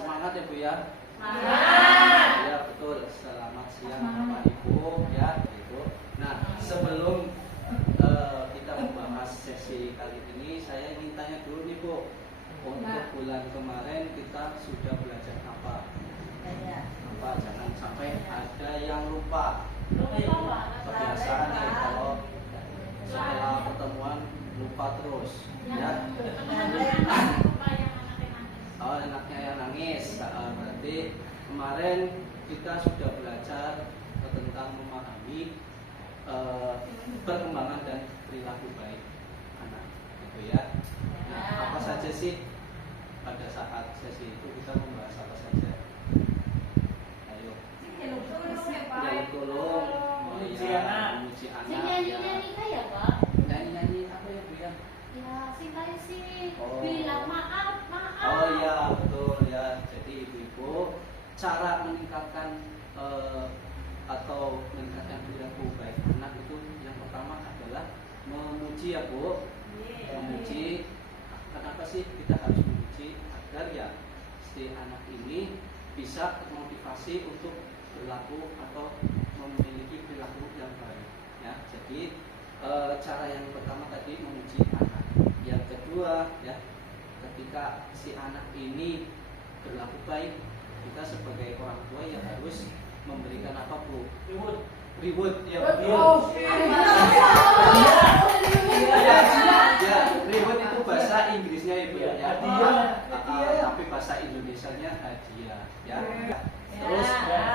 Semangat ya Bu ya. Semangat. Ya betul. Selamat siang Bapak Ibu ya. Gitu. Nah sebelum kita membahas sesi kali ini, saya ingin tanya dulu nih Bu. Untuk bulan kemarin kita sudah belajar apa? Apa? Jangan sampai ada yang lupa. Kebiasaan ya kalau setelah pertemuan lupa terus. Ya. Oh, enaknya yang nangis. Berarti kemarin kita sudah belajar tentang memahami perkembangan dan perilaku baik anak, gitu ya. Nah, apa saja sih pada saat sesi itu kita membahas apa saja? Ayo. Yang tolong memuji anak. Nyanyi-nyanyi kayak Pak. Nyanyi-nyanyi apa ya Bu ya? Ya, sih Oh. bilang maaf. Oh ya betul ya. Jadi ibu-ibu cara meningkatkan atau meningkatkan perilaku baik anak itu yang pertama adalah memuji ya Bu. Memuji. Kenapa sih kita harus memuji? Agar ya si anak ini bisa termotivasi untuk berlaku atau memiliki perilaku yang baik. Ya, jadi cara yang pertama tadi memuji anak. Yang kedua ya, ketika si anak ini berlaku baik, kita sebagai orang tua ya harus memberikan apa Bu? Reward ya Bu. Ya, reward itu bahasa Inggrisnya Ibu ya. Tapi bahasa Indonesianya hadiah ya. Terus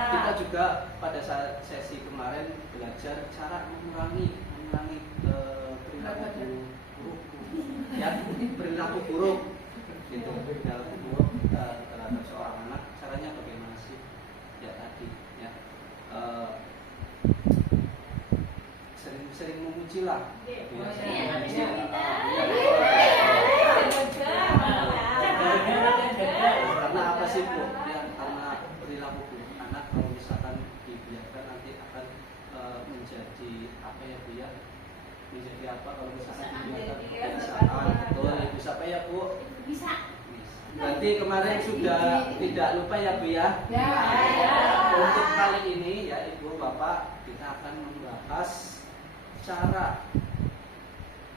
kita juga pada saat sesi kemarin belajar cara mengurangi perilaku buruk ya, perilaku buruk gitu, perilaku buruk terhadap seorang anak. Caranya bagaimana sih? Ya tadi ya, sering memuji lah. Karena apa sih Bu? Ya, karena perilaku buruk anak kalau misalkan dibiarkan nanti akan menjadi apa ya Bu ya? Menjadi apa kalau misalkan dibiarkan kebiasaan? Betul, Ibu siapa ya Bu? Bisa. Berarti kemarin sudah tidak lupa ya Bu ya? Ya. Untuk kali ini ya Ibu Bapak kita akan membahas cara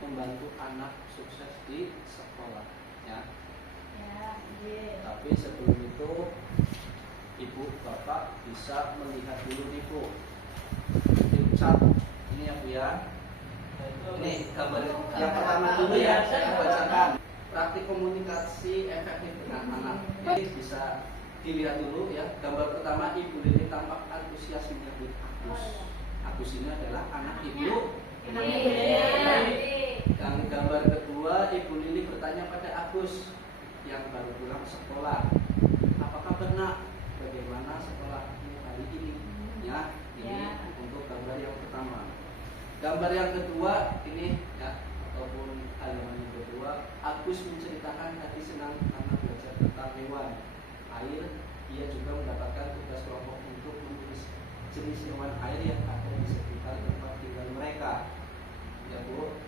membantu anak sukses di sekolah ya. Tapi sebelum itu Ibu Bapak bisa melihat dulu nih Bu. Cat ini ya Bu ya. Ini gambar yang pertama dulu ya, saya bacakan. Praktik komunikasi efektif dengan anak. Ini bisa dilihat dulu ya. Gambar pertama Ibu Lili tampak antusias menyambut Agus. Agus ini adalah anak Ibu. Yang gambar kedua Ibu Lili bertanya pada Agus yang baru pulang sekolah, apa kabar nak? Bagaimana sekolahmu hari ini? Ya, ini untuk gambar yang pertama. Gambar yang kedua ini ya, ataupun halaman yang kedua, Agus menceritakan tadi senang karena belajar tentang hewan air. Ia juga mendapatkan tugas kelompok untuk menulis jenis hewan air yang ada di sekitar tempat tinggal mereka. Ya Bu,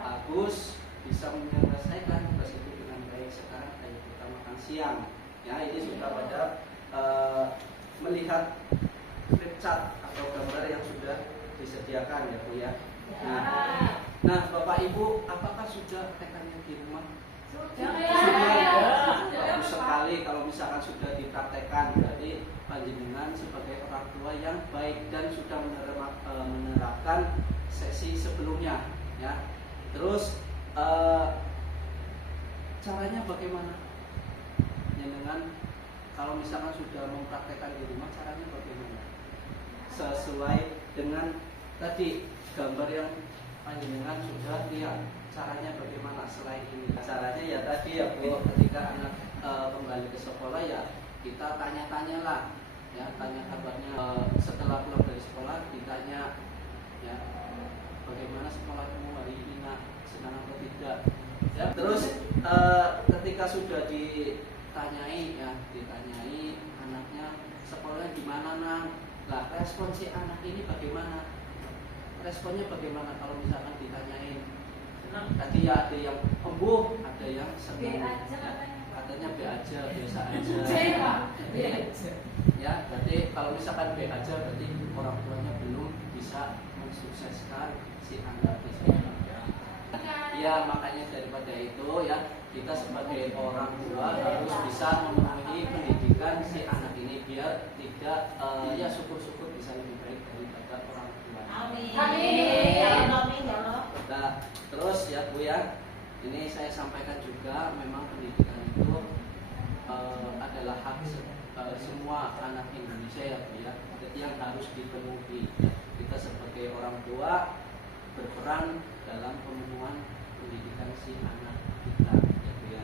Agus bisa menyelesaikan tugas itu dengan baik. Sekarang ayo kita makan siang. Ya, ini sudah pada melihat flipchart atau gambar yang sudah disediakan ya Bu ya. Nah Bapak Ibu, apakah sudah praktekannya di rumah? Sudah. Bagus sekali kalau misalkan sudah dipraktekkan. Berarti panjenengan sebagai orang tua yang baik dan sudah menerapkan sesi sebelumnya ya. Terus caranya bagaimana? Dengan kalau misalkan sudah mempraktekkan di rumah, caranya bagaimana? Sesuai dengan tadi gambar yang panjenengan sudah lihat. Caranya bagaimana selain ini? Caranya ya tadi ya Bu, ketika anak kembali ke sekolah ya kita tanya-tanyalah ya, tanya kabarnya. Setelah pulang dari sekolah ditanya ya, bagaimana sekolahmu hari ini nak, senang atau tidak ya. Terus ketika sudah ditanyai anaknya sekolahnya di mana nak, lah respon si anak ini bagaimana? Responnya bagaimana kalau misalkan ditanyain? Tadi ya ada yang embuh, ada yang senang ya, katanya B aja, biasa aja. Ya, berarti kalau misalkan B aja berarti orang tuanya belum bisa mensukseskan si anak tersebut. Ya, makanya daripada itu ya kita sebagai orang tua harus bisa memenuhi pendidikan si anak ini biar tidak ya syukur-syukur bisa lebih baik daripada orang tua. Amin. Amin. Nah, terus ya Bu ya, ini saya sampaikan juga memang pendidikan itu adalah hak semua anak Indonesia ya Bu ya, yang harus dipenuhi. Kita sebagai orang tua berperan dalam pemenuhan pendidikan si anak kita ya Bu ya,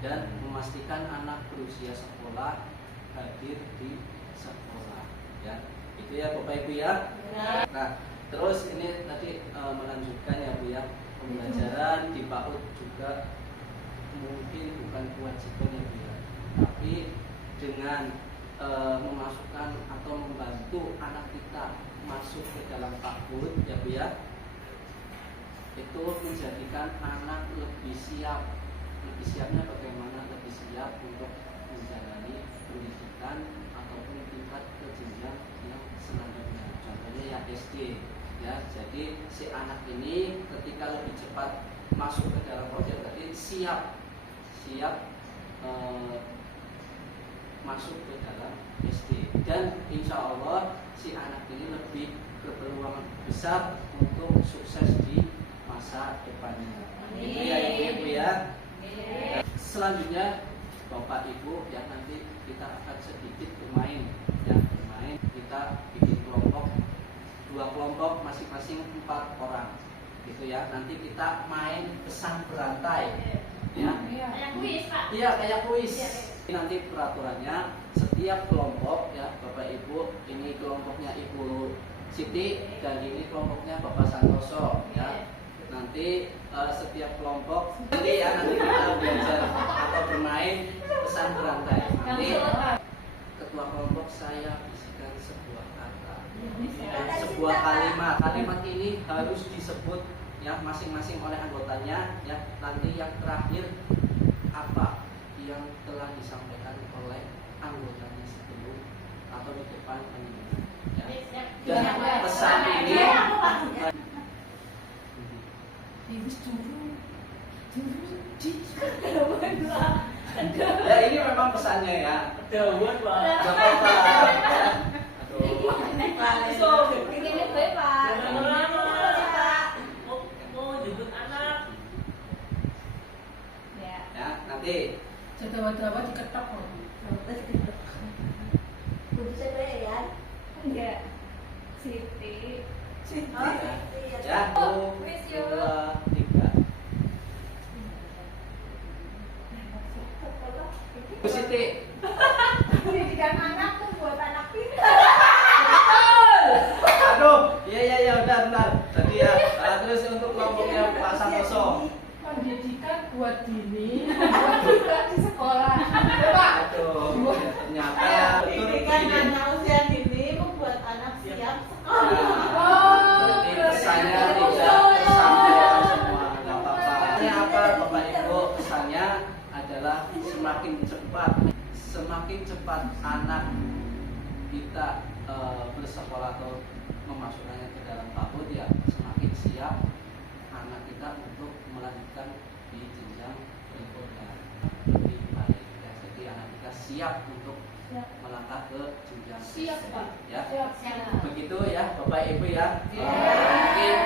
dan memastikan anak berusia sekolah hadir di sekolah ya. Itu ya Bapak Ibu ya. Nah, terus ini tadi melanjutkan ya Bu ya, pembelajaran di PAUD juga mungkin bukan kewajiban ya Bu ya, tapi dengan memasukkan atau membantu anak kita masuk ke dalam PAUD ya Bu ya, itu menjadikan anak lebih siap. Lebih siapnya bagaimana? Lebih siap untuk menjalani pendidikan ataupun tingkat ke jenjang yang selanjutnya. Contohnya yang SD ya. Jadi si anak ini ketika lebih cepat masuk ke dalam proses berarti siap masuk ke dalam SD, dan insya Allah si anak ini lebih berpeluang besar untuk sukses di masa depannya. Itu ya Ibu ya. Selanjutnya Bapak Ibu ya, nanti kita akan sedikit bermain ya, kita bikin kelompok, 2 kelompok masing-masing 4 orang gitu ya. Nanti kita main pesan berantai ya. Kayak kuis, Pak. Iya, kayak kuis. Nanti peraturannya setiap kelompok ya Bapak Ibu, ini kelompoknya Ibu Siti dan ini kelompoknya Bapak Santoso ya. Nanti setiap kelompok nanti kita belajar atau bermain pesan berantai. Nanti ketua kelompok saya bisikan sebuah kata, sebuah kalimat. Kalimat ini harus disebut ya masing-masing oleh anggotanya ya. Nanti yang terakhir apa yang telah disampaikan oleh anggotanya sebelum atau di depan panitia ya. Dan pesan ini ya ini memang pesannya ya. Dawet, Pak. Gak apa-apa ya. Aduh. Mau jemput anak. Ya, nanti Dawa-dawa diketok kok. ya, 1, 2, 3. Bu Siti. Pendidikan anak tuh buat anak pintar. Aduh, iya udah. Tadi ya, terus untuk kelompoknya Pak Santoso. Pendidikan buat dini, buat kita di sekolah. Coba. Aduh, ya, ternyata ya betul Pendidikan ini. anak usia dini membuat anak siap sekolah. Berarti pesannya tidak tersampaikan semua, nggak apa-apa. Ini apa Bapak Ibu? Pesannya adalah semakin cepat anak kita bersekolah atau memasukkannya ke dalam PAUD ya, semakin siap anak kita untuk melanjutkan di jenjang berikutnya lebih baik ya. Jadi anak kita siap untuk melangkah ke jenjang Siap, Pak. ya. Siap. Begitu ya Bapak Ibu ya. Ya. Mungkin